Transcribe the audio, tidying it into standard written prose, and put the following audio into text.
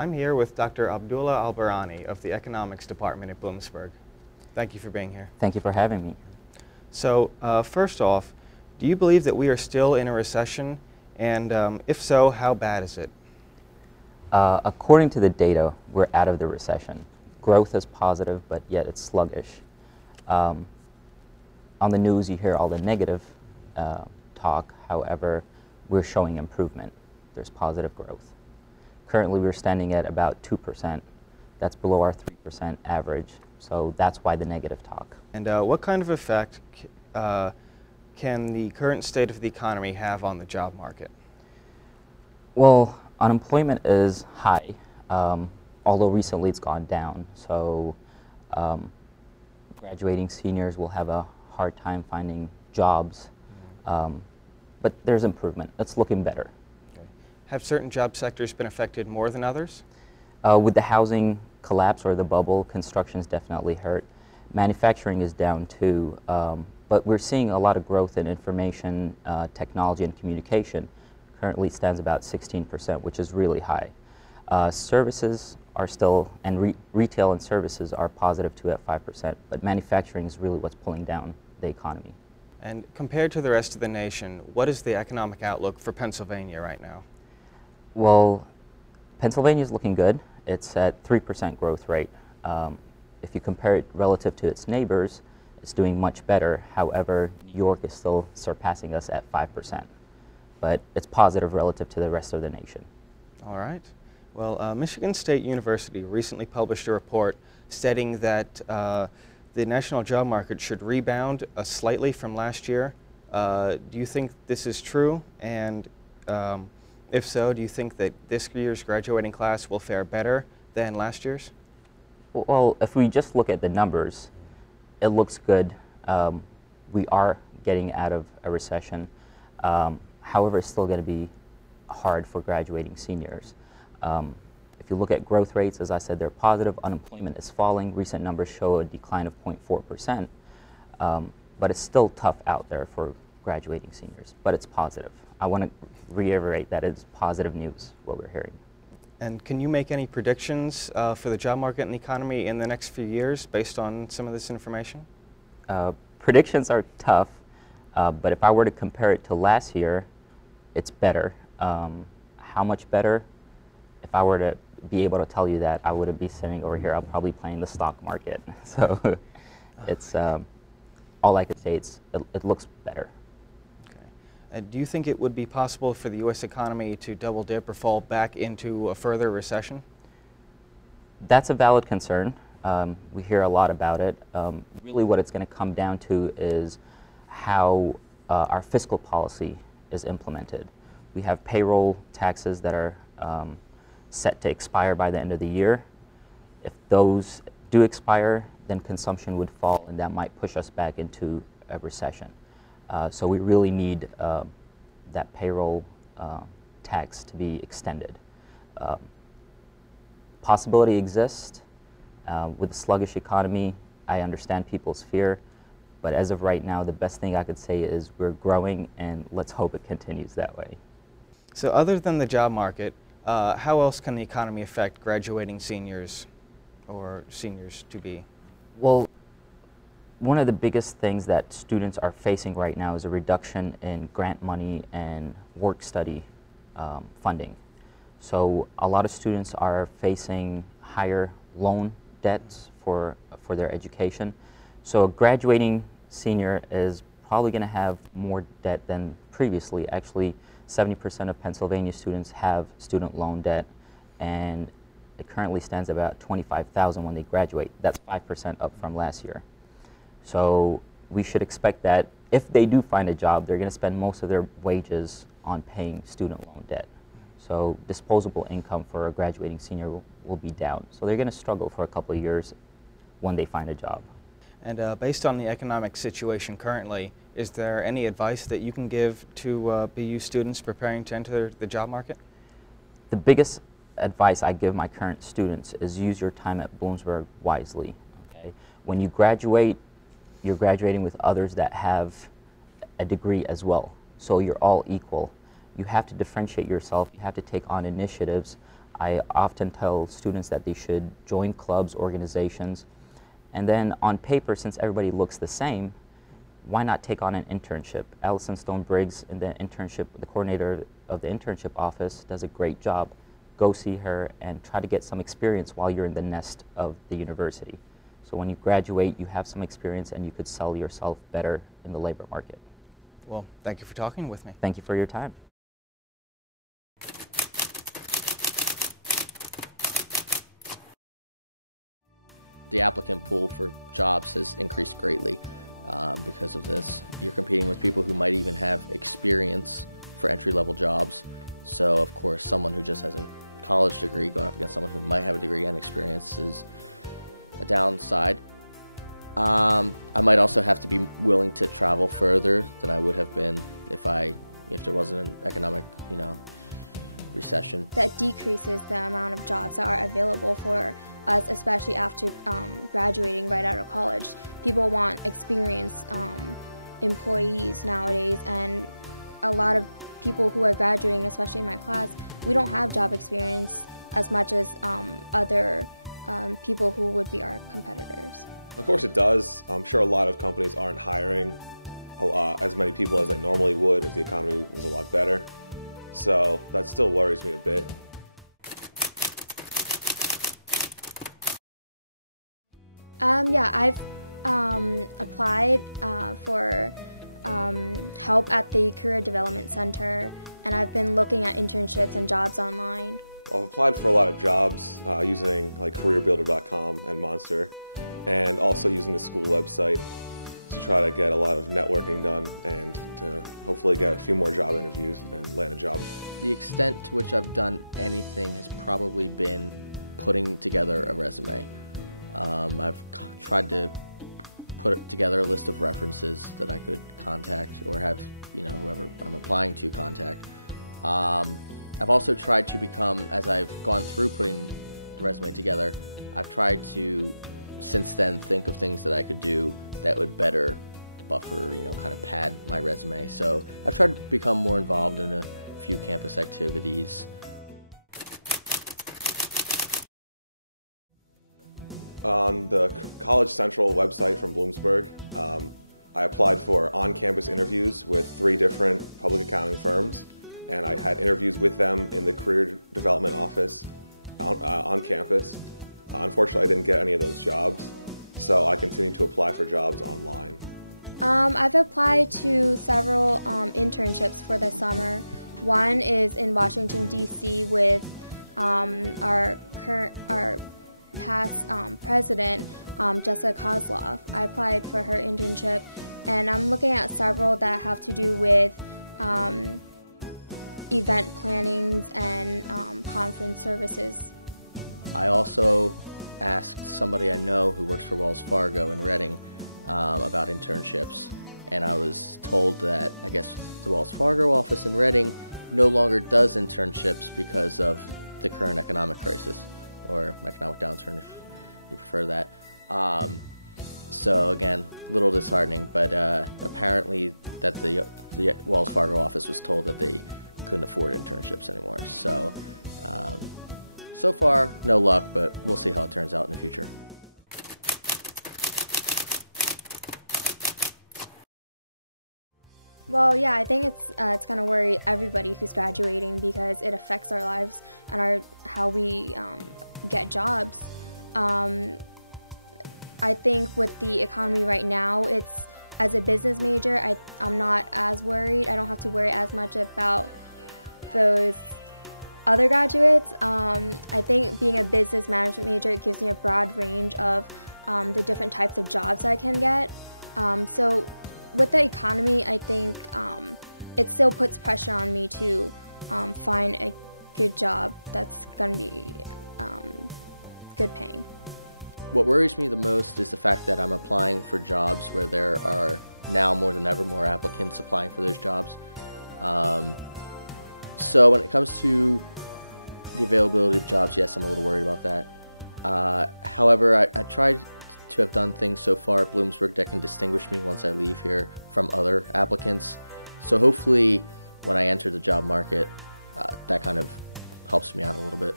I'm here with Dr. Abdullah Albarani of the Economics Department at Bloomsburg. Thank you for being here. Thank you for having me. So, first off, do you believe that we are still in a recession? And if so, how bad is it? According to the data, we're out of the recession. Growth is positive, but yet it's sluggish. On the news, you hear all the negative talk. However, we're showing improvement. There's positive growth. Currently, we're standing at about 2%. That's below our 3% average. So that's why the negative talk. And what kind of effect can the current state of the economy have on the job market? Well, unemployment is high, although recently it's gone down. So graduating seniors will have a hard time finding jobs. But there's improvement. It's looking better. Okay. Have certain job sectors been affected more than others? With the housing collapse or the bubble, construction's definitely hurt. Manufacturing is down too, but we're seeing a lot of growth in information, technology, and communication. Currently stands about 16%, which is really high. Services are still, and retail and services are positive too at 5%, but manufacturing is really what's pulling down the economy. And compared to the rest of the nation, what is the economic outlook for Pennsylvania right now? Well, Pennsylvania is looking good. It's at 3% growth rate. If you compare it relative to its neighbors, it's doing much better. However, New York is still surpassing us at 5%. But it's positive relative to the rest of the nation. All right. Well, Michigan State University recently published a report stating that the national job market should rebound slightly from last year. Do you think this is true? And if so, do you think that this year's graduating class will fare better than last year's? Well, if we just look at the numbers, it looks good. We are getting out of a recession. However, it's still going to be hard for graduating seniors. If you look at growth rates, as I said, they're positive. Unemployment is falling. Recent numbers show a decline of 0.4%. But it's still tough out there for graduating seniors, but it's positive. I want to reiterate that it's positive news, what we're hearing. And can you make any predictions for the job market and the economy in the next few years based on some of this information? Predictions are tough, but if I were to compare it to last year, it's better. How much better? If I were to be able to tell you that, I wouldn't be sitting over here. I'm probably playing the stock market. So it's all I could say. It looks better. Okay. Do you think it would be possible for the U.S. economy to double dip or fall back into a further recession? That's a valid concern. We hear a lot about it. Really what it's going to come down to is how our fiscal policy is implemented. We have payroll taxes that are set to expire by the end of the year. If those do expire, then consumption would fall, and that might push us back into a recession. So we really need that payroll tax to be extended. Possibility exists. With a sluggish economy, I understand people's fear, but as of right now, the best thing I could say is we're growing, and let's hope it continues that way. So other than the job market, how else can the economy affect graduating seniors or seniors to be? Well, one of the biggest things that students are facing right now is a reduction in grant money and work-study funding. So a lot of students are facing higher loan debts for their education. So a graduating senior is probably going to have more debt than previously. Actually, 70% of Pennsylvania students have student loan debt, and it currently stands about $25,000 when they graduate. That's 5% up from last year. So we should expect that if they do find a job, they're going to spend most of their wages on paying student loan debt. So disposable income for a graduating senior will be down. So they're going to struggle for a couple of years when they find a job. And based on the economic situation currently, is there any advice that you can give to BU students preparing to enter the job market? The biggest advice I give my current students is use your time at Bloomsburg wisely. Okay? When you graduate, you're graduating with others that have a degree as well. So you're all equal. You have to differentiate yourself. You have to take on initiatives. I often tell students that they should join clubs, organizations, and then on paper, since everybody looks the same, why not take on an internship? Allison Stone Briggs, in the coordinator of the internship office, does a great job. Go see her and try to get some experience while you're in the nest of the university. So when you graduate, you have some experience and you could sell yourself better in the labor market. Well, thank you for talking with me. Thank you for your time. The applicant pool for jobs has increased greatly because of this. You're competing with people who might even have experience for entry-level jobs. So, of course, someone who just has a college degree going up against someone who might have a degree and experience is a downside. I might also have to be willing to travel further than I would have been if there wasn't an economic, recession. That decreases the amount of jobs that are available for us, especially after graduating right out of college. People want experienced employees nowadays, and a lot of people who are graduating, especially in my class, we don't have job experience as much as other people who would be our competitors. Of course it does. I'm sure a lot of companies aren't hiring as many people as they normally would if the economy was a lot better. So that still worries me a bit. Yeah, I've applied for help at the Career Development Center, and I've been looking at internships and jobs online. I've applied for a lot of jobs using like careerbuilder.com and Monster, and also using the school website to try to get a lot of networking done and to hopefully get a few more job interviews and land a job. The extent to which I've done anything has probably been putting together a resume. I've tried to put together a list of references that I could contact or have, whoever I'm applying to contact. I've also tried to become, as I've gone through putting the resume together, I've tried to, since then, think of things that I could do that would better buffer, kind of pad my resume. So I've tried to become more involved in a few campus activities. On the College Central website from Bloomsburg, I applied for on-campus interviews with 3 different public accounting firms, and I had interviews with them in the career development office on campus. Unfortunately, I didn't get any of those jobs, so I continued to apply for jobs online. I've applied to several internships for the summer. One is in Washington, D.C. with our past president, Jessica Kozlov. I applied for her internship, and I'm looking at several that have to do with event plannings and conference services. I also asked somebody I know who works for Wells Fargo in Reading about internships, and I was told that I guess the Wells Fargo office in Reading no longer does internships because of the current economic crisis, or economic downturn if you prefer that. So again, a little disheartening, but apparently that the Wells Fargo office was told that they couldn't afford internships anymore. So so far, no luck, but we'll see how it turns out in the future. Well, yeah, I think it's going to worry everybody who's graduating because it affects our lives and how we get jobs. I think with the economy right now, as a business major, I'm not as worried. I don't have to worry as much about those other graduates. I think being a business management major, it gives me a broad range of the different types of jobs I can get. So with the economy, I think it still puts pressure on me to find a good job that's going to be good paying. What worries me the most is the fact that I'm applying for jobs where there are now more than ever more applicants applying for those jobs. So when it comes to the availability of jobs, yes, I'm a little worried about that. However, I tried to have done things so far at Bloomsburg that can distinguish me once I leave here from other applicants. So hopefully when I enter the job market, that kind of helps me out a little bit.